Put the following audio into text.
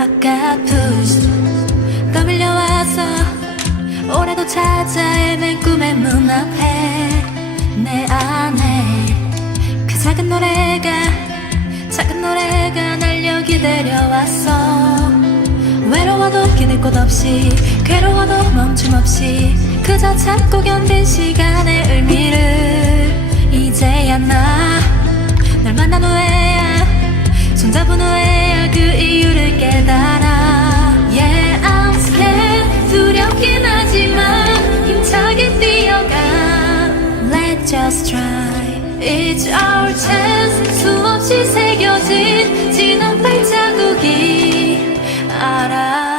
I got pushed 떠밀려와서 올해도 찾아 헤맨 꿈의 문 앞에 내 안에 그 작은 노래가 날 여기 데려왔어. 외로워도 기댈 곳 없이 괴로워도 멈춤 없이 그저 참고 견딘 시간의 의미를 이제야 널 만난 후에야 손잡은 후에야 그 이유를 깨달아. Yeah, I'm scared 두렵긴 하지만 힘차게 뛰어가. Let's just try, it's our chance. 수없이 새겨진 진한 발자국이 알아.